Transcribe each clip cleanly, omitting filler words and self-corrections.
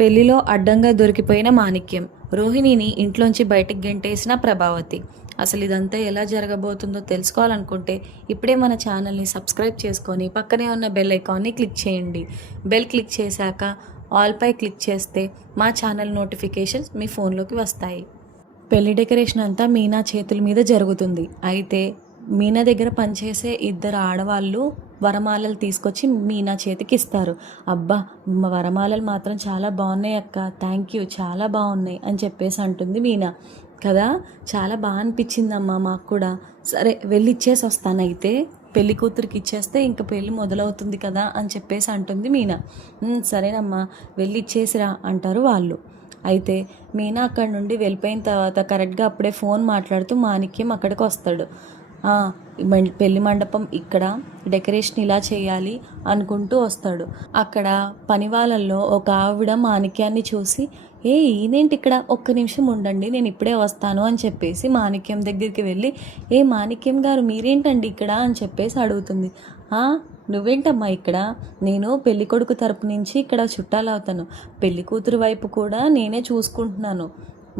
పెళ్లిలో అడ్డంగా దొరికిపోయిన మాణిక్యం, రోహిణిని ఇంట్లోంచి బయటికి గెంటేసిన ప్రభావతి. అసలు ఇదంతా ఎలా జరగబోతుందో తెలుసుకోవాలనుకుంటే ఇప్పుడే మన ఛానల్ని సబ్స్క్రైబ్ చేసుకొని పక్కనే ఉన్న బెల్ ఐకాన్ని క్లిక్ చేయండి. బెల్ క్లిక్ చేశాక ఆల్పై క్లిక్ చేస్తే మా ఛానల్ నోటిఫికేషన్స్ మీ ఫోన్లోకి వస్తాయి. పెళ్లి డెకరేషన్ అంతా మీనా చేతుల మీద జరుగుతుంది. అయితే మీనా దగ్గర పనిచేసే ఇద్దరు ఆడవాళ్ళు వరమాలలు తీసుకొచ్చి మీనా చేతికి ఇస్తారు. అబ్బా, వరమాలలు మాత్రం చాలా బాగున్నాయి అక్క, థ్యాంక్ యూ, చాలా బాగున్నాయి అని చెప్పేసి అంటుంది మీనా. కదా, చాలా బాగా అనిపించిందమ్మా మాకు కూడా. సరే వెళ్ళి ఇచ్చేసి వస్తాను, అయితే పెళ్లి కూతురికి ఇచ్చేస్తే ఇంకా పెళ్ళి మొదలవుతుంది కదా అని చెప్పేసి అంటుంది మీనా. సరేనమ్మా, వెళ్ళి ఇచ్చేసిరా అంటారు వాళ్ళు. అయితే మీనా అక్కడి నుండి వెళ్ళిపోయిన తర్వాత కరెక్ట్గా అప్పుడే ఫోన్ మాట్లాడుతూ మాణిక్యం అక్కడికి వస్తాడు. పెళ్లి మండపం ఇక్కడ, డెకరేషన్ ఇలా చేయాలి అనుకుంటూ వస్తాడు. అక్కడ పని వాళ్ళల్లో ఒక ఆవిడ మాణిక్యాన్ని చూసి, ఈయనేంటి ఇక్కడ, ఒక్క నిమిషం ఉండండి, నేను ఇప్పుడే వస్తాను అని చెప్పేసి మాణిక్యం దగ్గరికి వెళ్ళి, మాణిక్యం గారు మీరేంటండి ఇక్కడ అని చెప్పేసి అడుగుతుంది. నువ్వేంటమ్మా ఇక్కడ, నేను పెళ్లి కొడుకు తరపు నుంచి ఇక్కడ చుట్టాలు అవుతాను, పెళ్లి కూతురు వైపు కూడా నేనే చూసుకుంటున్నాను.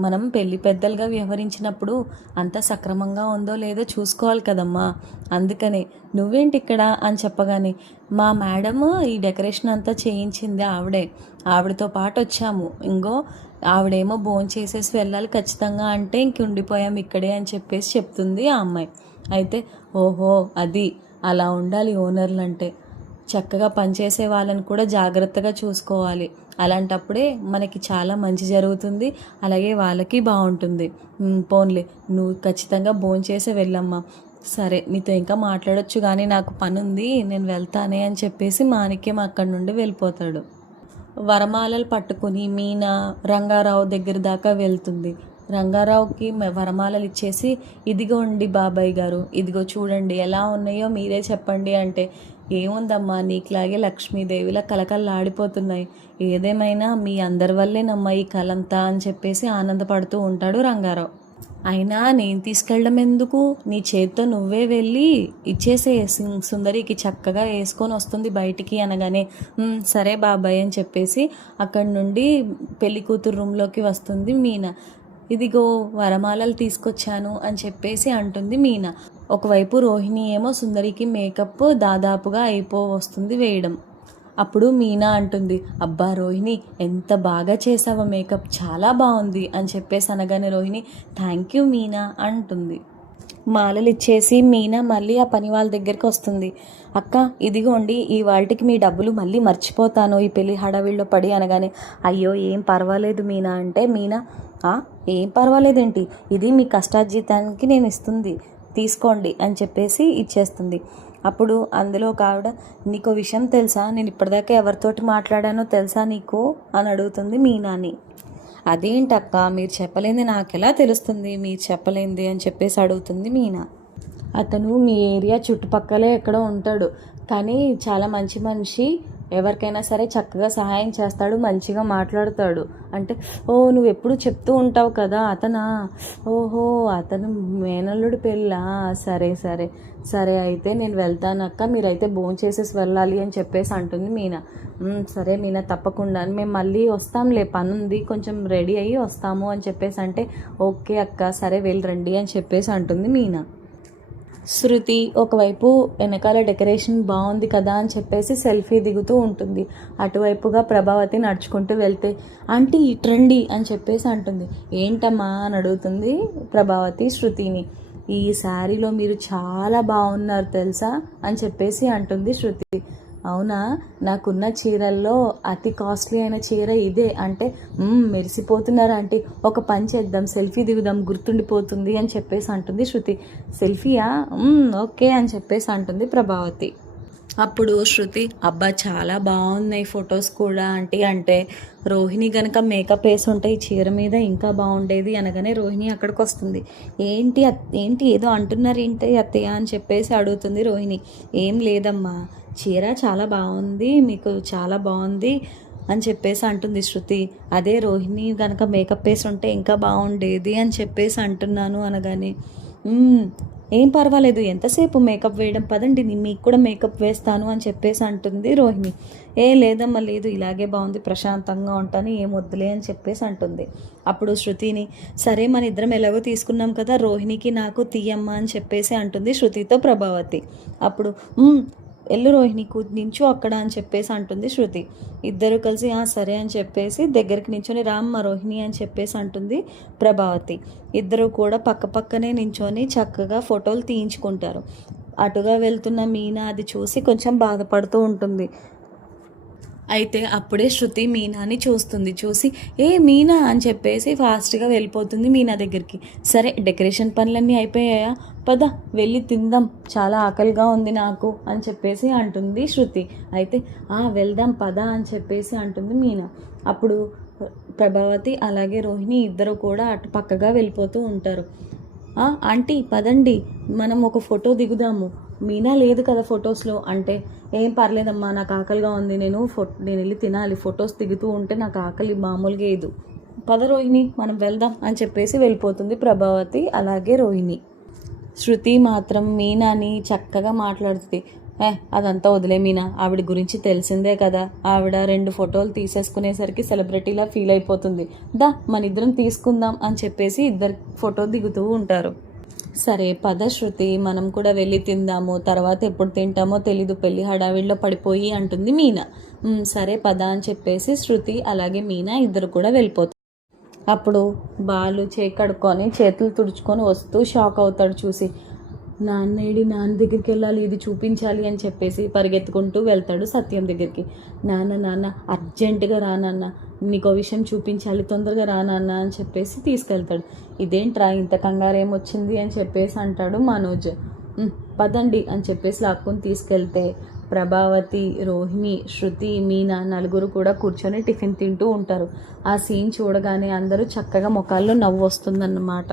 మనం పెళ్లి పెద్దలుగా వ్యవహరించినప్పుడు అంత సక్రమంగా ఉందో లేదో చూసుకోవాలి కదమ్మా, అందుకనే నువ్వేంటి ఇక్కడ అని చెప్పగానే, మా మేడం ఈ డెకరేషన్ అంతా చేయించింది ఆవిడతో పాటు వచ్చాము, ఇంకో ఆవిడేమో భోంచేసేసి వెళ్ళాలి ఖచ్చితంగా అంటే ఇంక ఉండిపోయాం ఇక్కడే అని చెప్పేసి చెప్తుంది ఆ అమ్మాయి. అయితే ఓహో, అది అలా ఉండాలి ఓనర్లు అంటే, చక్కగా పనిచేసే వాళ్ళని కూడా జాగ్రత్తగా చూసుకోవాలి, అలాంటప్పుడే మనకి చాలా మంచి జరుగుతుంది, అలాగే వాళ్ళకి బాగుంటుంది. పోన్లే, నువ్వు ఖచ్చితంగా భోంచేసి వెళ్ళమ్మా. సరే, నీతో ఇంకా మాట్లాడొచ్చు కానీ నాకు పని ఉంది, నేను వెళ్తానే అని చెప్పేసి మాణిక్యం అక్కడి నుండి వెళ్ళిపోతాడు. వరమాలలు పట్టుకుని మీనా రంగారావు దగ్గర దాకా వెళ్తుంది. రంగారావుకి వరమాలలు ఇచ్చేసి, ఇదిగోండి బాబాయ్ గారు, ఇదిగో చూడండి ఎలా ఉన్నాయో మీరే చెప్పండి అంటే, ఏముందమ్మా, నీకులాగే లక్ష్మీదేవిలా కలకల్లాడిపోతున్నాయి, ఏదేమైనా మీ అందరి వల్లేనమ్మా ఈ కలంతా అని చెప్పేసి ఆనందపడుతూ ఉంటాడు రంగారావు. అయినా నేను తీసుకెళ్ళడం ఎందుకు, నీ చేత్తో నువ్వే వెళ్ళి ఇచ్చేసే, సుందరికి చక్కగా వేసుకొని వస్తుంది బయటికి అనగానే, సరే బాబాయ్ అని చెప్పేసి అక్కడి నుండి పెళ్లి కూతురు రూమ్లోకి వస్తుంది మీనా. ఇదిగో వరమాలలు తీసుకొచ్చాను అని చెప్పేసి అంటుంది మీనా. ఒకవైపు రోహిణి ఏమో సుందరికి మేకప్ దాదాపుగా వస్తుంది వేయడం. అప్పుడు మీనా అంటుంది, అబ్బా రోహిణి, ఎంత బాగా చేసావో మేకప్, చాలా బాగుంది అని చెప్పేసి అనగానే రోహిణి, థ్యాంక్ యూ మీనా అంటుంది. మాలలు ఇచ్చేసి మీనా మళ్ళీ ఆ పని వాళ్ళ దగ్గరికి వస్తుంది. అక్క, ఇదిగోండి ఈ వాటికి మీ డబ్బులు మళ్ళీ మర్చిపోతాను ఈ పెళ్లి హడావిడిలో పడి అనగానే, అయ్యో ఏం పర్వాలేదు మీనా అంటే, మీనా ఏం పర్వాలేదేంటి, ఇది మీ కష్టార్జితానికి నేను ఇస్తుంది, తీసుకోండి అని చెప్పేసి ఇచ్చేస్తుంది. అప్పుడు అందులో ఒక ఆవిడ, నీకో విషయం తెలుసా, నేను ఇప్పటిదాకా ఎవరితోటి మాట్లాడానో తెలుసా నీకు అని అడుగుతుంది మీనాని. అదేంటక్క, మీరు చెప్పలేంది నాకెలా తెలుస్తుంది, మీరు చెప్పలేంది అని చెప్పేసి అడుగుతుంది మీనా. అతను మీ ఏరియా చుట్టుపక్కలే ఎక్కడో ఉంటాడు, కానీ చాలా మంచి మనిషి, ఎవరికైనా సరే చక్కగా సహాయం చేస్తాడు, మంచిగా మాట్లాడతాడు అంటే, నువ్వు ఎప్పుడు చెప్తూ ఉంటావు కదా అతనా, ఓహో అతను మేనల్లుడి పెళ్ళా, సరే సరే సరే అయితే నేను వెళ్తాను అక్క, మీరైతే భోంచేసేసి వెళ్ళాలి అని చెప్పేసి అంటుంది మీనా. సరే మీనా, తప్పకుండా మేము మళ్ళీ వస్తాంలే, పని ఉంది, కొంచెం రెడీ అయ్యి వస్తాము అని చెప్పేసి అంటే, ఓకే అక్క, సరే వెళ్ళరండి అని చెప్పేసి అంటుంది మీనా. శృతి ఒకవైపు వెనకాల డెకరేషన్ బాగుంది కదా అని చెప్పేసి సెల్ఫీ దిగుతూ ఉంటుంది. అటువైపుగా ప్రభావతి నడుచుకుంటూ వెళ్తే, ఆంటీ ఇట్రండి అని చెప్పేసి అంటుంది. ఏంటమ్మా అని అడుగుతుంది ప్రభావతి శృతిని. ఈ శారీలో మీరు చాలా బాగున్నారు తెలుసా అని చెప్పేసి అంటుంది శృతి. అవునా, నాకున్న చీరల్లో అతి కాస్ట్లీ అయిన చీర ఇదే అంటే, మెరిసిపోతున్నారు ఆంటీ, ఒక పని చేద్దాం, సెల్ఫీ దిగుదాం, గుర్తుండిపోతుంది అని చెప్పేసి అంటుంది శృతి. సెల్ఫీయా, ఓకే అని చెప్పేసి అంటుంది ప్రభావతి. అప్పుడు శృతి, అబ్బా చాలా బాగున్నాయి ఫొటోస్ కూడా ఆంటీ అంటే, రోహిణి గనక మేకప్ వేసి ఉంటే ఈ చీర మీద ఇంకా బాగుండేది అనగానే రోహిణి అక్కడికి వస్తుంది. ఏంటి ఏదో అంటున్నారు ఏంటి అత్తయ్య అని చెప్పేసి అడుగుతుంది రోహిణి. ఏం లేదమ్మా, చీర చాలా బాగుంది, మీకు చాలా బాగుంది అని చెప్పేసి అంటుంది శృతి. అదే రోహిణి కనుక మేకప్ వేసి ఉంటే ఇంకా బాగుండేది అని చెప్పేసి అంటున్నాను అనగానే, ఏం పర్వాలేదు, ఎంతసేపు మేకప్ వేయడం, పదండి మీకు కూడా మేకప్ వేస్తాను అని చెప్పేసి అంటుంది రోహిణి. ఏ లేదమ్మా లేదు, ఇలాగే బాగుంది, ప్రశాంతంగా ఉంటాను, ఏం వద్దులే అని చెప్పేసి అంటుంది. అప్పుడు శృతిని, సరే మన ఇద్దరం ఎలాగో తీసుకున్నాం కదా, రోహిణికి నాకు తీయమ్మా అని చెప్పేసి అంటుంది శృతితో ప్రభావతి. అప్పుడు ఎల్లు రోహిణి నించు అక్కడ అని చెప్పేసి అంటుంది శృతి. ఇద్దరు కలిసి సరే అని చెప్పేసి దగ్గరికి నించొని రామ్మ రోహిణి అని చెప్పేసి అంటుంది ప్రభావతి. ఇద్దరు కూడా పక్క పక్కనే నించొని చక్కగా ఫోటోలు తీయించుకుంటారు. అటుగా వెళ్తున్న మీనా అది చూసి కొంచెం బాధపడుతూ ఉంటుంది. అయితే అప్పుడే శృతి మీనాని చూస్తుంది. చూసి మీనా అని చెప్పేసి ఫాస్ట్గా వెళ్ళిపోతుంది మీనా దగ్గరికి. సరే డెకరేషన్ పనులన్నీ అయిపోయాయా, పద వెళ్ళి తిందాం, చాలా ఆకలిగా ఉంది నాకు అని చెప్పేసి అంటుంది శృతి. అయితే వెళ్దాం పద అని చెప్పేసి అంటుంది మీనా. అప్పుడు ప్రభావతి అలాగే రోహిణి ఇద్దరు కూడా అటు పక్కగా వెళ్ళిపోతూ ఉంటారు. ఆంటీ పదండి మనం ఒక ఫోటో దిగుదాము, మీనా లేదు కదా ఫొటోస్లో అంటే. ఏం పర్లేదమ్మా, నాకు ఆకలిగా ఉంది, నేను వెళ్ళి తినాలి, ఫొటోస్ దిగుతూ ఉంటే నాకు ఆకలి మామూలుగా లేదు, పద రోహిణి మనం వెళ్దాం అని చెప్పేసి వెళ్ళిపోతుంది ప్రభావతి అలాగే రోహిణి. శృతి మాత్రం మీనాని చక్కగా మాట్లాడుతుంది. అదంతా వదిలే మీనా, ఆవిడ గురించి తెలిసిందే కదా, ఆవిడ 2 ఫోటోలు తీసేసుకునేసరికి సెలబ్రిటీలా ఫీల్ అయిపోతుంది, మన ఇద్దరం తీసుకుందాం అని చెప్పేసి ఇద్దరు ఫోటో దిగుతూ ఉంటారు. సరే పద శృతి మనం కూడా వెళ్ళి తిందాము, తర్వాత ఎప్పుడు తింటామో తెలీదు, పెళ్లి హడావిడిలో పడిపోయి అంటుంది మీనా. సరే పద అని చెప్పేసి శృతి అలాగే మీనా ఇద్దరు కూడా వెళ్ళిపోతారు. అప్పుడు బాలు కడుక్కొని చేతులు తుడుచుకొని వస్తూ షాక్ అవుతాడు చూసి. నాన్న దగ్గరికి వెళ్ళాలి, ఇది చూపించాలి అని చెప్పేసి పరిగెత్తుకుంటూ వెళ్తాడు సత్యం దగ్గరికి. నాన్న అర్జెంటుగా రానన్న, నీకో విషయం చూపించాలి, తొందరగా రానన్న అని చెప్పేసి తీసుకెళ్తాడు. ఇదేంట్రా ఇంత కంగారు ఏమొచ్చింది అని చెప్పేసి అంటాడు మనోజ్. పదండి అని చెప్పేసి లాక్కొని తీసుకెళ్తే ప్రభావతి, రోహిణి, శృతి, మీనా నలుగురు కూడా కూర్చొని టిఫిన్ తింటూ ఉంటారు. ఆ సీన్ చూడగానే అందరూ చక్కగా ముఖాల్లో నవ్వు వస్తుందన్నమాట.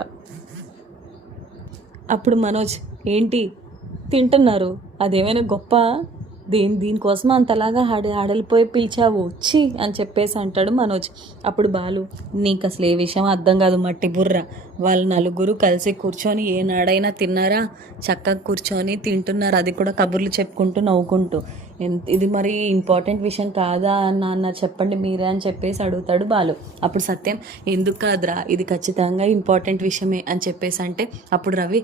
అప్పుడు మనోజ్, ఏంటి తింటున్నారు, అదేమైనా గొప్ప, దీనికోసం అంతలాగా హడలిపోయి పిలిచావు వచ్చి అని చెప్పేసి అంటాడు మనోజ్. అప్పుడు బాలు, నీకు అసలు ఏ విషయం అర్థం కాదు మట్టి బుర్ర, వాళ్ళు నలుగురు కలిసి కూర్చొని ఏనాడైనా తిన్నారా, చక్కగా కూర్చొని తింటున్నారు, అది కూడా కబుర్లు చెప్పుకుంటూ నవ్వుకుంటూ. ఇది మరి ఇంపార్టెంట్ విషయం కాదా నాన్న చెప్పండి మీరే అని చెప్పేసి అడుగుతాడు బాలు. అప్పుడు సత్యం, ఎందుకు కాదురా, ఇది ఖచ్చితంగా ఇంపార్టెంట్ విషయమే అని చెప్పేసి అంటే అప్పుడు రవి,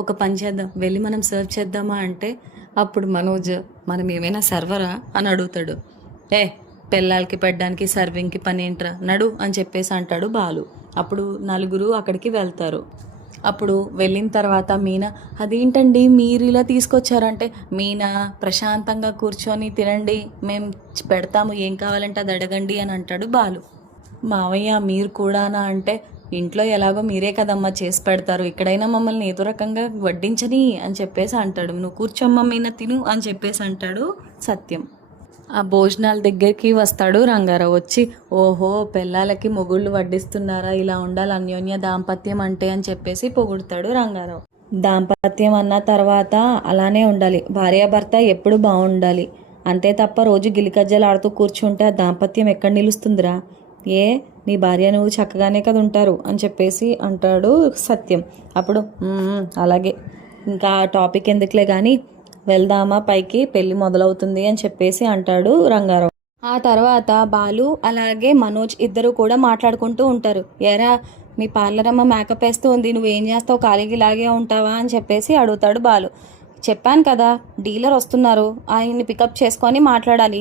ఒక పని చేద్దాం, వెళ్ళి మనం సర్వ్ చేద్దామా అంటే అప్పుడు మనోజ్, మనం ఏమైనా సర్వరా అని అడుగుతాడు. పిల్లలకి పెట్టడానికి సర్వింగ్కి పని ఏంట్రా, నడు అని చెప్పేసి అంటాడు బాలు. అప్పుడు నలుగురు అక్కడికి వెళ్తారు. అప్పుడు వెళ్ళిన తర్వాత మీనా, అదేంటండి మీరు ఇలా తీసుకొచ్చారంటే, మీనా ప్రశాంతంగా కూర్చొని తినండి, మేము పెడతాము, ఏం కావాలంటే అది అడగండి అని అంటాడు బాలు. మావయ్య మీరు కూడానా అంటే, ఇంట్లో ఎలాగో మీరే కదమ్మా చేసి పెడతారు, ఇక్కడైనా మమ్మల్ని ఏదో రకంగా వడ్డించని అని చెప్పేసి అంటాడు. నువ్వు కూర్చోమ్మ మీనా తిను అని చెప్పేసి అంటాడు సత్యం. ఆ భోజనాల దగ్గరికి వస్తాడు రంగారావు. వచ్చి, ఓహో పిల్లలకి మొగుళ్ళు వడ్డిస్తున్నారా, ఇలా ఉండాలి అన్యోన్య దాంపత్యం అంటే అని చెప్పేసి పొగుడుతాడు రంగారావు. దాంపత్యం అన్న తర్వాత అలానే ఉండాలి, భార్యాభర్త ఎప్పుడు బాగుండాలి, అంతే తప్ప రోజు గిలికజ్జలు ఆడుతూ కూర్చుంటే ఆ దాంపత్యం ఎక్కడ నిలుస్తుందిరా, నీ భార్య నువ్వు చక్కగానే కదా ఉంటారు అని చెప్పేసి అంటాడు సత్యం. అప్పుడు అలాగే, ఇంకా ఆ టాపిక్ ఎందుకులే కానీ వెళ్దామా పైకి, పెళ్ళి మొదలవుతుంది అని చెప్పేసి అంటాడు రంగారావు. ఆ తర్వాత బాలు అలాగే మనోజ్ ఇద్దరు కూడా మాట్లాడుకుంటూ ఉంటారు. ఎరా మీ పార్లర్ అమ్మ మేకప్ వేస్తూ ఉంది, నువ్వేం చేస్తావు, ఖాళీకి ఇలాగే ఉంటావా అని చెప్పేసి అడుగుతాడు బాలు. చెప్పాను కదా డీలర్ వస్తున్నారు, ఆయన్ని పికప్ చేసుకొని మాట్లాడాలి,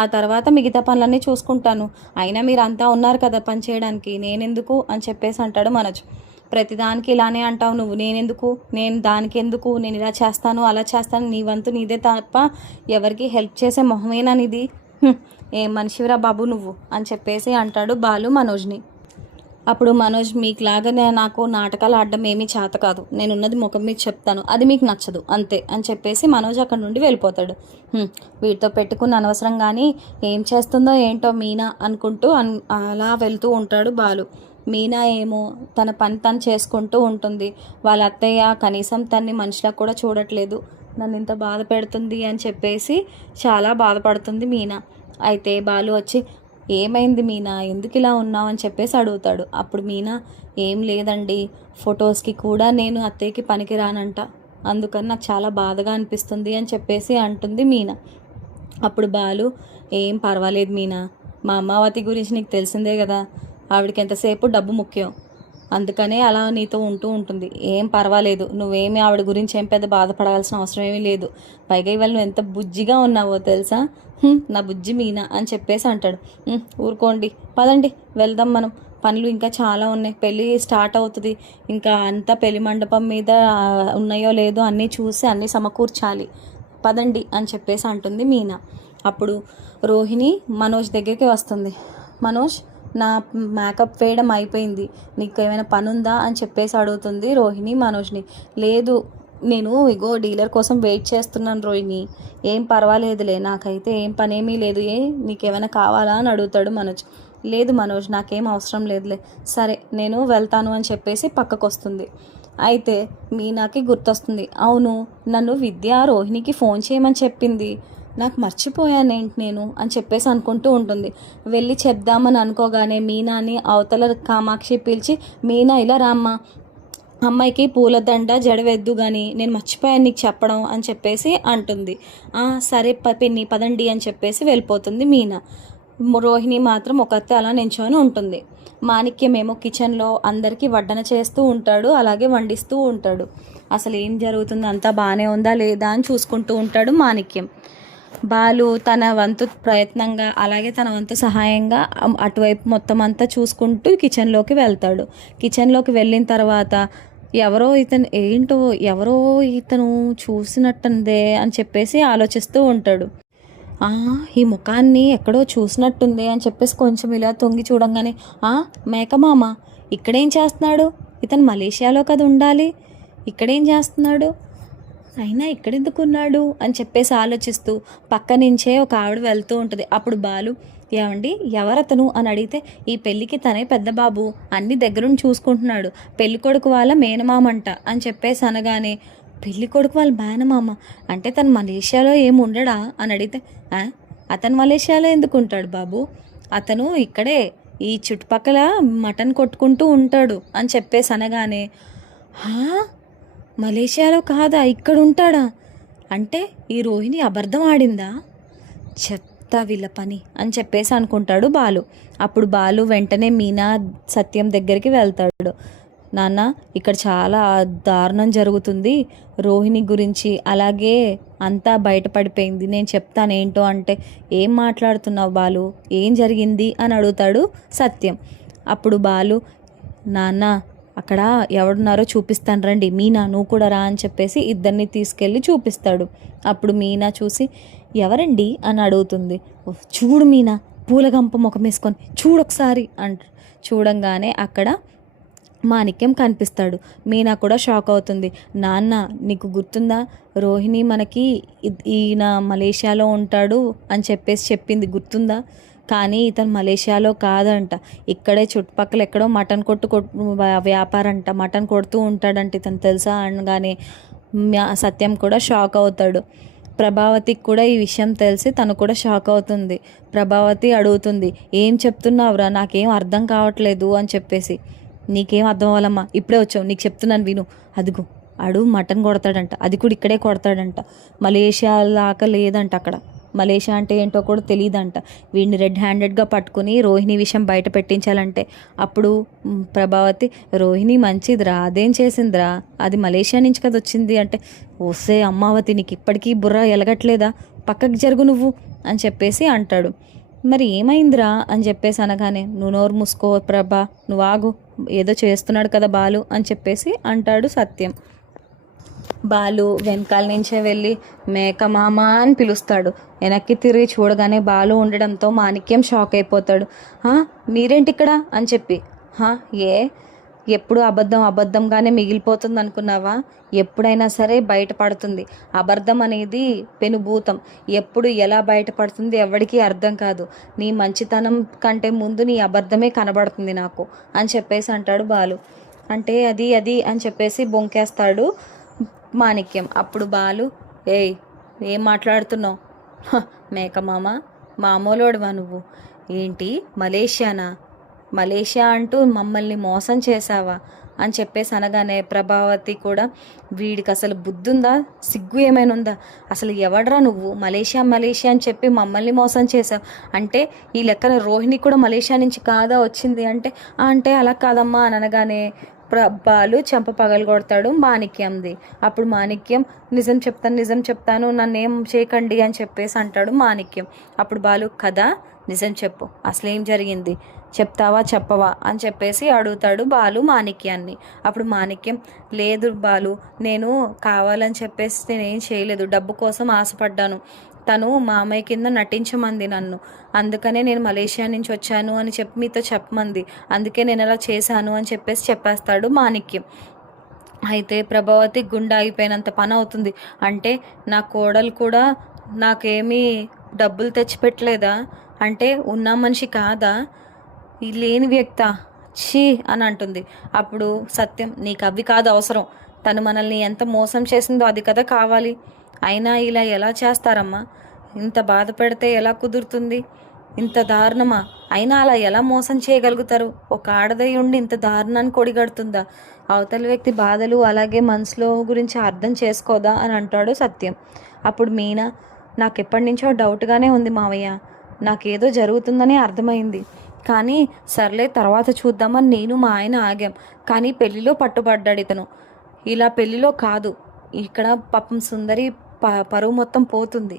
ఆ తర్వాత మిగతా పనులన్నీ చూసుకుంటాను, అయినా మీరు అంతా ఉన్నారు కదా పని చేయడానికి, నేనెందుకు అని చెప్పేసి అంటాడు మనోజ్. ప్రతిదానికి ఇలానే అంటావు నువ్వు, నేను దానికి ఎందుకు, నేను ఇలా చేస్తాను అలా చేస్తాను, నీ వంతు నీదే తప్ప ఎవరికి హెల్ప్ చేసే మొహమేనా నీది, ఏం మనిషివిరా బాబు నువ్వు అని చెప్పేసి అంటాడు బాలు మనోజ్ని. అప్పుడు మనోజ్, మీకులాగానే నాకు నాటకాలు ఆడడం ఏమీ చేత కాదు, నేనున్నది ముఖం మీద చెప్తాను, అది మీకు నచ్చదు అంతే అని చెప్పేసి మనోజ్ అక్కడ నుండి వెళ్ళిపోతాడు. వీటితో పెట్టుకుని అనవసరం కానీ ఏం చేస్తుందో ఏంటో మీనా అనుకుంటూ అలా వెళ్తూ ఉంటాడు బాలు. మీనా ఏమో తన పని తను చేసుకుంటూ ఉంటుంది. వాళ్ళ అత్తయ్య కనీసం తన్ని మనిషిలా కూడా చూడట్లేదు, నన్ను ఇంత బాధ పెడుతుంది అని చెప్పేసి చాలా బాధపడుతుంది మీనా. అయితే బాలు వచ్చి, ఏమైంది మీనా, ఎందుకు ఇలా ఉన్నావు అని చెప్పేసి అడుగుతాడు. అప్పుడు మీనా, ఏం లేదండి, ఫొటోస్కి కూడా నేను అత్తయ్యకి పనికి రానంట, అందుకని నాకు చాలా బాధగా అనిపిస్తుంది అని చెప్పేసి అంటుంది మీనా. అప్పుడు బాలు, ఏం పర్వాలేదు మీనా, మా అమ్మావతి గురించి నీకు తెలిసిందే కదా, ఆవిడకి ఎంతసేపు డబ్బు ముఖ్యం, అందుకనే అలా నీతో ఉంటూ ఉంటుంది. ఏం పర్వాలేదు, నువ్వేమి ఆవిడ గురించి ఏం పెద్ద బాధపడాల్సిన అవసరం ఏమీ లేదు. పైగా ఇవాళ నువ్వు ఎంత బుజ్జిగా ఉన్నావో తెలుసా, నా బుజ్జి మీనా అని చెప్పేసి అంటాడు. ఊరుకోండి, పదండి వెళ్దాం, మనం పనులు ఇంకా చాలా ఉన్నాయి, పెళ్ళి స్టార్ట్ అవుతుంది, ఇంకా అంతా పెళ్లి మండపం మీద ఉన్నాయో లేదో అన్నీ చూసి అన్నీ సమకూర్చాలి, పదండి అని చెప్పేసి అంటుంది మీనా. అప్పుడు రోహిణి మనోజ్ దగ్గరికి వస్తుంది. మనోజ్, నా మేకప్ వేయడం అయిపోయింది, నీకు ఏమైనా పని ఉందా అని చెప్పేసి అడుగుతుంది రోహిణి మనోజ్ని. లేదు, నేను ఇగో డీలర్ కోసం వెయిట్ చేస్తున్నాను రోహిణి, ఏం పర్వాలేదులే, నాకైతే ఏం పనేమీ లేదు, నీకేమైనా కావాలా అని అడుగుతాడు మనోజ్. లేదు మనోజ్, నాకేం అవసరం లేదులే, సరే నేను వెళ్తాను అని చెప్పేసి పక్కకు వస్తుంది. అయితే మీనాకి గుర్తొస్తుంది, అవును నన్ను విద్య రోహిణికి ఫోన్ చేయమని చెప్పింది, నాకు మర్చిపోయానేంటి నేను అని చెప్పేసి అనుకుంటూ ఉంటుంది. వెళ్ళి చెప్దామని అనుకోగానే మీనాని అవతల కామాక్షి పిలిచి, మీనా ఇలా రామ్మా, అమ్మాయికి పూలదండ జడవెద్దు కానీ నేను మర్చిపోయాను నీకు చెప్పడం అని చెప్పేసి అంటుంది. సరే పిన్ని పదండి అని చెప్పేసి వెళ్ళిపోతుంది మీనా. రోహిణి మాత్రం ఒకతే అలా నించొని ఉంటుంది. మాణిక్యమేమో కిచెన్లో అందరికీ వడ్డన చేస్తూ ఉంటాడు, అలాగే వండిస్తూ ఉంటాడు. అసలు ఏం జరుగుతుంది, అంతా బాగానే ఉందా లేదా అని చూసుకుంటూ ఉంటాడు మాణిక్యం. బాలు తన వంతు ప్రయత్నంగా అలాగే తన వంతు సహాయంగా అటువైపు మొత్తం అంతా చూసుకుంటూ కిచెన్లోకి వెళ్తాడు. కిచెన్లోకి వెళ్ళిన తర్వాత ఎవరో ఇతను చూసినట్టుందే అని చెప్పేసి ఆలోచిస్తూ ఉంటాడు. ఈ ముఖాన్ని ఎక్కడో చూసినట్టుంది అని చెప్పేసి కొంచెం ఇలా తొంగి చూడంగానే, మేకమామ ఇక్కడేం చేస్తున్నాడు, ఇతను మలేషియాలో కదా ఉండాలి, ఇక్కడేం చేస్తున్నాడు, అయినా ఇక్కడెందుకున్నాడు అని చెప్పేసి ఆలోచిస్తూ పక్క నుంచే ఒక ఆవిడ వెళ్తూ ఉంటుంది. అప్పుడు బాలు, ఏమండి ఎవరతను అని అడిగితే, ఈ పెళ్ళికి తనే పెద్ద బాబు, అన్ని దగ్గరుండి చూసుకుంటున్నాడు, పెళ్లి కొడుకు వాళ్ళ మేనమామంట అని చెప్పేసి అనగానే, పెళ్లి కొడుకు వాళ్ళ మేనమామ అంటే తను మలేషియాలో ఏమి ఉండడా అని అడిగితే, అతను మలేషియాలో ఎందుకు ఉంటాడు బాబు, అతను ఇక్కడే ఈ చుట్టుపక్కల మటన్ కొట్టుకుంటూ ఉంటాడు అని చెప్పేసి అనగానే, మలేషియాలో కాదా, ఇక్కడ ఉంటాడా, అంటే ఈ రోహిణి అబద్ధం ఆడిందా, చెత్త వీళ్ళ పని అని చెప్పేసి అనుకుంటాడు బాలు. అప్పుడు బాలు వెంటనే మీనా సత్యం దగ్గరికి వెళ్తాడు. నాన్న, ఇక్కడ చాలా దారుణం జరుగుతుంది, రోహిణి గురించి అలాగే అంతా బయటపడిపోయింది, నేను చెప్తాను ఏంటో అంటే, ఏం మాట్లాడుతున్నావు బాలు, ఏం జరిగింది అని అడుగుతాడు సత్యం. అప్పుడు బాలు, నాన్న అక్కడ ఎవడున్నారో చూపిస్తాను రండి, మీనా నువ్వు కూడా రా అని చెప్పేసి ఇద్దరిని తీసుకెళ్ళి చూపిస్తాడు. అప్పుడు మీనా చూసి, ఎవరండి అని అడుగుతుంది. చూడు మీనా, పూలగంప ముఖం వేసుకొని చూడొకసారి అంట. చూడంగానే అక్కడ మాణిక్యం కనిపిస్తాడు. మీనా కూడా షాక్ అవుతుంది. నాన్న నీకు గుర్తుందా, రోహిణి మనకి ఈయన మలేషియాలో ఉంటాడు అని చెప్పేసి చెప్పింది గుర్తుందా, కానీ ఇతను మలేషియాలో కాదంట, ఇక్కడే చుట్టుపక్కల ఎక్కడో మటన్ కొట్టు వ్యాపారంట, మటన్ కొడుతూ ఉంటాడంట ఇతను తెలుసా అనగానే సత్యం కూడా షాక్ అవుతాడు. ప్రభావతికి కూడా ఈ విషయం తెలిసి తను కూడా షాక్ అవుతుంది. ప్రభావతి అడుగుతుంది, ఏం చెప్తున్నావురా, నాకేం అర్థం కావట్లేదు అని చెప్పేసి. నీకేం అర్థం అవ్వాలమ్మా, ఇప్పుడే వచ్చావు, నీకు చెప్తున్నాను విను, అదిగో అడు మటన్ కొడతాడంట, అది కూడా ఇక్కడే కొడతాడంట, మలేషియా లాగా లేదంట, అక్కడ మలేషియా అంటే ఏంటో కూడా తెలియదంట, వీడిని రెడ్ హ్యాండెడ్గా పట్టుకుని రోహిణి విషయం బయట పెట్టించాలంటే. అప్పుడు ప్రభావతి, రోహిణి మంచిదిరా, అదేం చేసిందిరా, అది మలేషియా నుంచి కదా వచ్చింది అంటే, ఓసే అమ్మావతి నీకు ఇప్పటికీ బుర్ర ఎలగట్లేదా, పక్కకి జరుగు నువ్వు అని చెప్పేసి అంటాడు. మరి ఏమైందిరా అని చెప్పేసి అనగానే, నువ్వు నోరు మూసుకో ప్రభా, నువ్వు ఆగు, ఏదో చేస్తున్నాడు కదా బాలు అని చెప్పేసి అంటాడు సత్యం. బాలు వెనకాల నుంచే వెళ్ళి మేకమామ అని పిలుస్తాడు. వెనక్కి తిరిగి చూడగానే బాలు ఉండడంతో మాణిక్యం షాక్ అయిపోతాడు. మీరేంటి ఇక్కడ అని చెప్పి, ఎప్పుడు అబద్ధంగానే మిగిలిపోతుంది అనుకున్నావా, ఎప్పుడైనా సరే బయటపడుతుంది, అబద్ధం అనేది పెనుభూతం, ఎప్పుడు ఎలా బయటపడుతుంది ఎవరికి అర్థం కాదు, నీ మంచితనం కంటే ముందు నీ అబద్ధమే కనబడుతుంది నాకు అని చెప్పేసి అంటాడు బాలు. అంటే అది అని చెప్పేసి బొంకేస్తాడు మాణిక్యం. అప్పుడు బాలు, ఏం మాట్లాడుతున్నావు, మేకమామ మామూలోడువా నువ్వు, ఏంటి మలేషియానా? మలేషియా అంటూ మమ్మల్ని మోసం చేశావా అని చెప్పేసి అనగానే ప్రభావతి కూడా, వీడికి అసలు బుద్ధుందా, సిగ్గు ఏమైనా ఉందా, అసలు ఎవడ్రా నువ్వు, మలేషియా మలేషియా అని చెప్పి మమ్మల్ని మోసం చేసావు అంటే, ఈ లెక్కన రోహిణి కూడా మలేషియా నుంచి కాదా వచ్చింది అంటే, అంటే అలా కాదమ్మా అని అనగానే బాలు చెంప పగలగొడతాడు మాణిక్యంది. అప్పుడు మాణిక్యం, నిజం చెప్తాను నన్నేం చేయకండి అని చెప్పేసి అంటాడు మాణిక్యం. అప్పుడు బాలు, కదా నిజం చెప్పు, అసలేం జరిగింది, చెప్తావా చెప్పవా అని చెప్పేసి అడుగుతాడు బాలు మాణిక్యాన్ని. అప్పుడు మాణిక్యం, లేదు బాలు, నేను కావాలని చెప్పేసి నేనేం చేయలేదు, డబ్బు కోసం ఆశపడ్డాను, తను మామయ్య కింద నటించమంది నన్ను, అందుకనే నేను మలేషియా నుంచి వచ్చాను అని చెప్పి మీతో చెప్పమంది, అందుకే నేను అలా చేశాను అని చెప్పేసి చెప్పేస్తాడు మాణిక్యం. అయితే ప్రభావతి గుండె ఆగిపోయినంత పని అవుతుంది. అంటే నా కోడలు కూడా నాకేమీ డబ్బులు తెచ్చిపెట్టలేదా, అంటే ఉన్న మనిషి కాదా, ఈ లేని వ్యక్త, ఛీ అని అంటుంది. అప్పుడు సత్యం, నీకు అవి కాదు అవసరం, తను మనల్ని ఎంత మోసం చేసిందో అది కదా కావాలి, అయినా ఇలా ఎలా చేస్తారమ్మా, ఇంత బాధ పెడితే ఎలా కుదురుతుంది, ఇంత దారుణమా, అయినా అలా ఎలా మోసం చేయగలుగుతారు, ఒక ఆడదై ఉండి ఇంత దారుణాన్ని కొడిగడుతుందా, అవతల వ్యక్తి బాధలు అలాగే మనసులో గురించి అర్థం చేసుకోదా అని అంటాడు సత్యం. అప్పుడు మీనా, నాకు ఎప్పటి నుంచో డౌట్గానే ఉంది మావయ్య, నాకేదో జరుగుతుందని అర్థమైంది, కానీ సర్లే తర్వాత చూద్దామని నేను మా ఆయన ఆగాం, కానీ పెళ్ళిలో పట్టుబడ్డాడు ఇతను, ఇలా పెళ్ళిలో కాదు, ఇక్కడ పాపం సుందరి పరువు మొత్తం పోతుంది,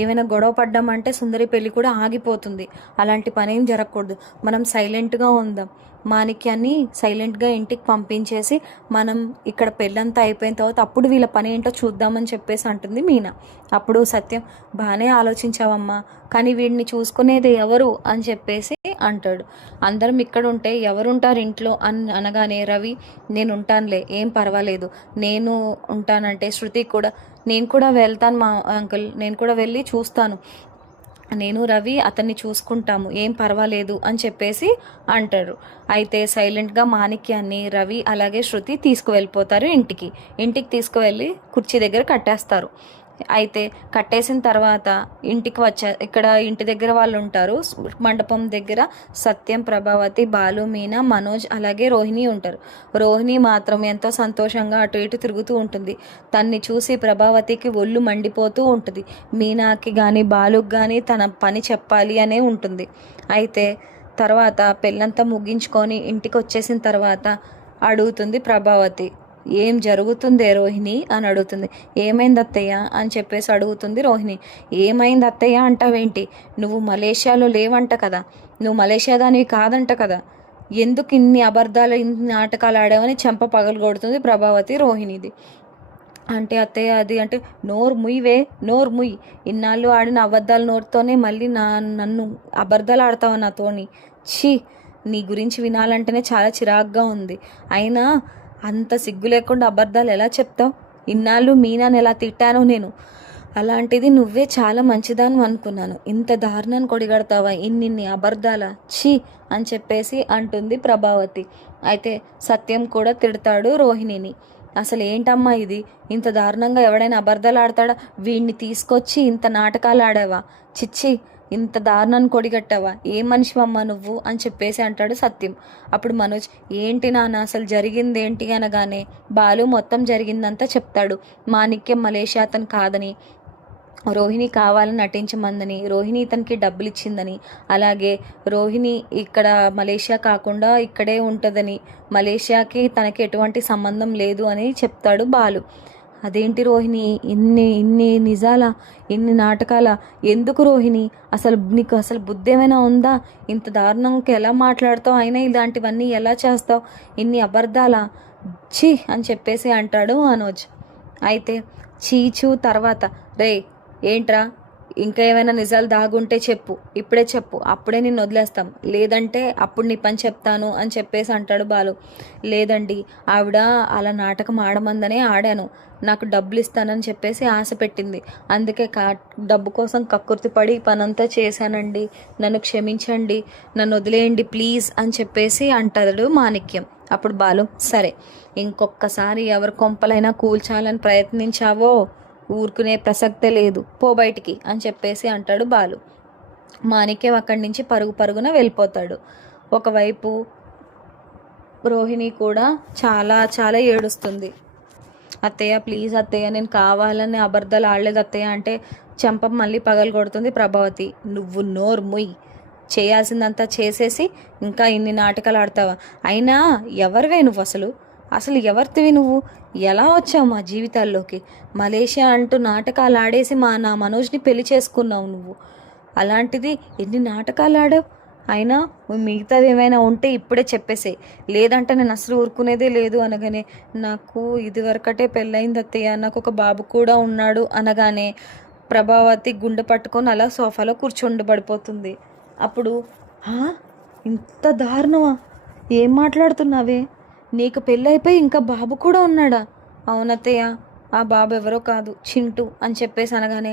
ఏమైనా గొడవ పడ్డామంటే సుందరి పెళ్ళి కూడా ఆగిపోతుంది, అలాంటి పని ఏం జరగకూడదు, మనం సైలెంట్గా ఉందాం, మాణిక్యాన్ని సైలెంట్గా ఇంటికి పంపించేసి మనం ఇక్కడ పెళ్ళంతా అయిపోయిన తర్వాత అప్పుడు వీళ్ళ పని ఏంటో చూద్దామని చెప్పేసి అంటుంది మీనా. అప్పుడు సత్యం, బాగానే ఆలోచించావమ్మా, కానీ వీడిని చూసుకునేది ఎవరు అని చెప్పేసి అంటాడు. అందరం ఇక్కడ ఉంటే ఎవరుంటారు ఇంట్లో అని అనగానే రవి, నేను ఉంటానులే ఏం పర్వాలేదు, నేను ఉంటానంటే శృతి కూడా, నేను కూడా వెళ్తాను మా అంకుల్, నేను కూడా వెళ్ళి చూస్తాను, నేను రవి అతన్ని చూసుకుంటాము ఏం పర్వాలేదు అని చెప్పేసి అంటారు. అయితే సైలెంట్గా మాణిక్యాన్ని రవి అలాగే శృతి తీసుకువెళ్ళిపోతారు ఇంటికి తీసుకువెళ్ళి కుర్చీ దగ్గర కట్టేస్తారు. అయితే కట్టేసిన తర్వాత ఇక్కడ ఇంటి దగ్గర వాళ్ళు ఉంటారు, మండపం దగ్గర సత్యం, ప్రభావతి, బాలు, మీనా, మనోజ్ అలాగే రోహిణి ఉంటారు. రోహిణి మాత్రం ఎంతో సంతోషంగా అటు ఇటు తిరుగుతూ ఉంటుంది. తన్ని చూసి ప్రభావతికి ఒళ్ళు మండిపోతూ ఉంటుంది. మీనాకి కానీ బాలుకి కానీ తన పని చెప్పాలి అనే ఉంటుంది. అయితే తర్వాత పెళ్ళంతా ముగించుకొని ఇంటికి వచ్చేసిన తర్వాత అడుగుతుంది ప్రభావతి, ఏం జరుగుతుందే రోహిణి అని అడుగుతుంది. ఏమైంది అత్తయ్య అని చెప్పేసి అడుగుతుంది రోహిణి. ఏమైంది అత్తయ్య అంటావేంటి, నువ్వు మలేషియాలో లేవంట కదా, నువ్వు మలేషియా దానివి కాదంట కదా, ఎందుకు ఇన్ని అబద్ధాలు ఇన్ని నాటకాలు ఆడావని చెంప పగలగొడుతుంది ప్రభావతి రోహిణిది. అంటే అత్తయ్య అది అంటే, నోరు ముయ్యి, ఇన్నాళ్ళు ఆడిన అబద్ధాల నోరుతోనే మళ్ళీ నన్ను అబద్ధాలు ఆడతావా నాతోని, ఛీ, నీ గురించి వినాలంటేనే చాలా చిరాగ్గా ఉంది, అయినా అంత సిగ్గు లేకుండా అబద్ధాలు ఎలా చెప్తావు, ఇన్నాళ్ళు మీనాని ఎలా తిట్టాను నేను, అలాంటిది నువ్వే చాలా మంచిదాను అనుకున్నాను, ఇంత దారుణాన్ని కొడిగడతావా, ఇన్నిన్ని అబద్ధాల, ఛీ అని చెప్పేసి అంటుంది ప్రభావతి. అయితే సత్యం కూడా తిడతాడు రోహిణిని, అసలు ఏంటమ్మా ఇది, ఇంత దారుణంగా ఎవడైనా అబద్ధాలు ఆడతాడా, వీడిని తీసుకొచ్చి ఇంత నాటకాలు ఆడావా, చిచ్చి, ఇంత దారుణాన్ని కొడిగట్టావా, ఏ మనిషివమ్మా నువ్వు అని చెప్పేసి అంటాడు సత్యం. అప్పుడు మనోజ్, ఏంటి నాన్న అసలు జరిగింది ఏంటి అనగానే బాలు మొత్తం జరిగిందంతా చెప్తాడు. మాణిక్యం మలేషియా అతను కాదని, రోహిణి కావాలని నటించమందని, రోహిణి ఇతనికి డబ్బులు ఇచ్చిందని, అలాగే రోహిణి ఇక్కడ మలేషియా కాకుండా ఇక్కడే ఉంటుందని, మలేషియాకి తనకి ఎటువంటి సంబంధం లేదు అని చెప్తాడు బాలు. అదేంటి రోహిణి, ఇన్ని నిజాలా, ఇన్ని నాటకాలా, ఎందుకు రోహిణి, అసలు నీకు అసలు బుద్ధి ఏమైనా ఉందా, ఇంత దారుణంగా ఎలా మాట్లాడతావు, అయినా ఇలాంటివన్నీ ఎలా చేస్తావు, ఇన్ని అబద్ధాలా, ఛీ అని చెప్పేసి అంటాడు మనోజ్. అయితే చీచు తర్వాత, రే ఏంట్రా, ఇంకా ఏమైనా నిజాలు దాగుంటే చెప్పు, ఇప్పుడే చెప్పు, అప్పుడే నిన్ను వదిలేస్తాం, లేదంటే అప్పుడు నీ పని చెప్తాను అని చెప్పేసి అంటాడు బాలు. లేదండి, ఆవిడ అలా నాటకం ఆడమందనే ఆడాను, నాకు డబ్బులు ఇస్తానని చెప్పేసి ఆశ పెట్టింది, అందుకే డబ్బు కోసం కక్కుర్తి పడి పనంతా చేశానండి, నన్ను క్షమించండి, నన్ను వదిలేయండి ప్లీజ్ అని చెప్పేసి అంటాడు మాణిక్యం. అప్పుడు బాలు, సరే ఇంకొకసారి ఎవరి కొంపలైనా కూల్చాలని ప్రయత్నించావో ఊరుకునే ప్రసక్తే లేదు, పో బయటికి అని చెప్పేసి అంటాడు బాలు. మాణిక్యం అక్కడి నుంచి పరుగు పరుగున వెళ్ళిపోతాడు. ఒకవైపు రోహిణి కూడా చాలా చాలా ఏడుస్తుంది. అత్తయ్య ప్లీజ్ అత్తయ్య, నేను కావాలని అబద్ధాలు ఆడలేదు అత్తయ్య అంటే చెంప మళ్ళీ పగలు కొడుతుంది ప్రభావతి. నువ్వు నోరు ముయ్, చేయాల్సిందంతా చేసేసి ఇంకా ఇన్ని నాటకాలు ఆడతావా? అయినా ఎవరివే నువ్వు? అసలు ఎవరితివి నువ్వు? ఎలా వచ్చావు మా జీవితాల్లోకి? మలేషియా అంటూ నాటకాలు ఆడేసి నా మనోజ్ని పెళ్లి చేసుకున్నావు నువ్వు. అలాంటిది ఎన్ని నాటకాలు ఆడావు? అయినా మిగతావి ఏమైనా ఉంటే ఇప్పుడే చెప్పేసే, లేదంటే నేను అసలు ఊరుకునేదే లేదు అనగానే, నాకు ఇదివరకటే పెళ్ళయింది అత్తయ్య, నాకు ఒక బాబు కూడా ఉన్నాడు అనగానే ప్రభావతి గుండె పట్టుకొని అలా సోఫాలో కూర్చుండబడిపోతుంది. అప్పుడు ఇంత దారుణమా? ఏం మాట్లాడుతున్నావే? నీకు పెళ్ళైపోయి ఇంకా బాబు కూడా ఉన్నాడా? అవునత్తయ్య, ఆ బాబు ఎవరో కాదు, చింటూ అని చెప్పేసి అనగానే,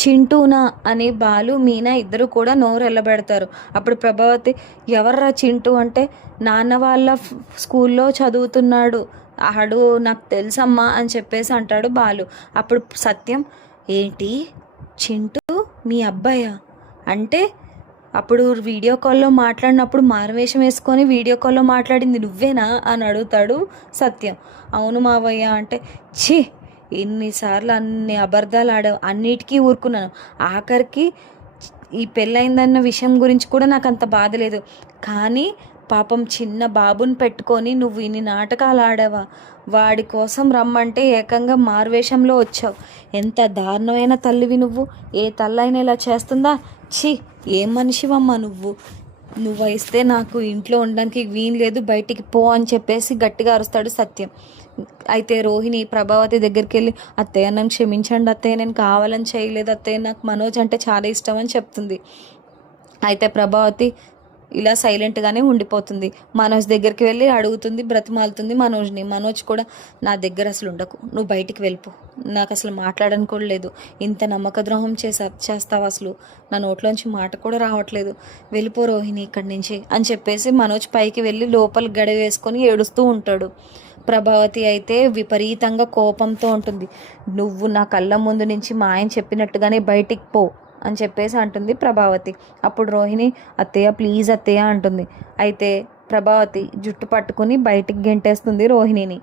చింటూనా అని బాలు మీనా ఇద్దరు కూడా నోరు వెళ్ళబెడతారు. అప్పుడు ప్రభావతి, ఎవర్రా చింటూ అంటే, నాన్న వాళ్ళ స్కూల్లో చదువుతున్నాడు ఆడు, నాకు తెలుసమ్మా అని చెప్పేసి అంటాడు బాలు. అప్పుడు సత్యం, ఏంటి చింటూ మీ అబ్బాయా? అంటే అప్పుడు వీడియో కాల్లో మాట్లాడినప్పుడు మారువేషం వేసుకొని వీడియో కాల్లో మాట్లాడింది నువ్వేనా అని అడుగుతాడు సత్యం. అవును మావయ్య అంటే, ఛీ ఎన్నిసార్లు అన్ని అబద్ధాలు ఆడావు, అన్నిటికీ ఊరుకున్నాను, ఆఖరికి ఈ పెళ్ళయిందన్న విషయం గురించి కూడా నాకు అంత బాధ లేదు, కానీ పాపం చిన్న బాబుని పెట్టుకొని నువ్వు ఇన్ని నాటకాలు ఆడావా? వాడి కోసం రమ్మంటే ఏకంగా మారువేషంలో వచ్చావు. ఎంత దారుణమైన తల్లివి నువ్వు. ఏ తల్లైనా ఇలా చేస్తుందా? ఛీ, ఏం మనిషివమ్మా నువ్వు. నువ్వు ఇస్తే నాకు ఇంట్లో ఉండడానికి వీలు లేదు, బయటికి పో అని చెప్పేసి గట్టిగా అరుస్తాడు సత్యం. అయితే రోహిణి ప్రభావతి దగ్గరికి వెళ్ళి, అత్తయ్య నన్ను క్షమించండి అత్తయ్య, నేను కావాలని చేయలేదు అత్తయ్య, నాకు మనోజ్ అంటే చాలా ఇష్టం అని చెప్తుంది. అయితే ప్రభావతి ఇలా సైలెంట్గానే ఉండిపోతుంది. మనోజ్ దగ్గరికి వెళ్ళి అడుగుతుంది, బ్రతిమాలుతుంది మనోజ్ని. మనోజ్ కూడా, నా దగ్గర అసలు ఉండకు, నువ్వు బయటికి వెళ్ళిపో, నాకు అసలు మాట్లాడనుకోలేదు, ఇంత నమ్మక ద్రోహం చేస్తావు, అసలు నా నోట్లోంచి మాట కూడా రావట్లేదు, వెళ్ళిపో రోహిణి ఇక్కడి నుంచి అని చెప్పేసి మనోజ్ పైకి వెళ్ళి లోపల గడి వేసుకొని ఏడుస్తూ ఉంటాడు. ప్రభావతి అయితే విపరీతంగా కోపంతో ఉంటుంది. నువ్వు నా కళ్ళ ముందు నుంచి మా ఆయన చెప్పినట్టుగానే బయటికి పో అని చెప్పేసి అంటుంది ప్రభావతి. అప్పుడు రోహిణి, అత్తయ్య ప్లీజ్ అత్తయ్య అంటుంది. అయితే ప్రభావతి జుట్టు పట్టుకుని బయటికి గెంటేస్తుంది రోహిణిని.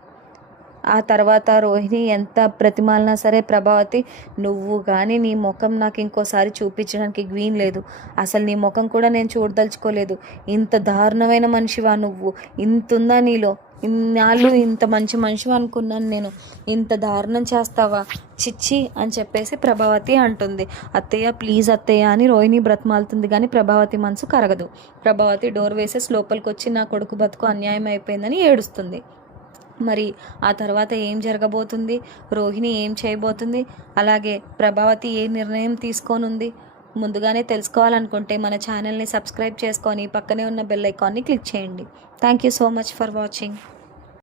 ఆ తర్వాత రోహిణి ఎంత ప్రతిమాలినా సరే ప్రభావతి, నువ్వు కానీ నీ ముఖం నాకు ఇంకోసారి చూపించడానికి వీలు లేదు, అసలు నీ ముఖం కూడా నేను చూడదలుచుకోలేదు, ఇంత దారుణమైన మనిషివా నువ్వు, ఇంతుందా నీలో, ఇన్నాళ్ళు ఇంత మంచి మనిషి అనుకున్నాను నేను, ఇంత దారుణం చేస్తావా, చిచ్చి అని చెప్పేసి ప్రభావతి అంటుంది. అత్తయ్య ప్లీజ్ అత్తయ్య అని రోహిణి బ్రతిమాలుతుంది, కానీ ప్రభావతి మనసు కరగదు. ప్రభావతి డోర్ వేసేసి లోపలికి వచ్చి, నా కొడుకు బతుకు అన్యాయం అయిపోయిందని ఏడుస్తుంది. మరి ఆ తర్వాత ఏం జరగబోతుంది, రోహిణి ఏం చేయబోతుంది, అలాగే ప్రభావతి ఏ నిర్ణయం తీసుకోనుంది, ముందుగానే తెలుసుకోవాలనుకుంటే మన ఛానల్ని సబ్స్క్రైబ్ చేసుకొని పక్కనే ఉన్న బెల్ ఐకాన్ని క్లిక్ చేయండి. Thank you so much for watching.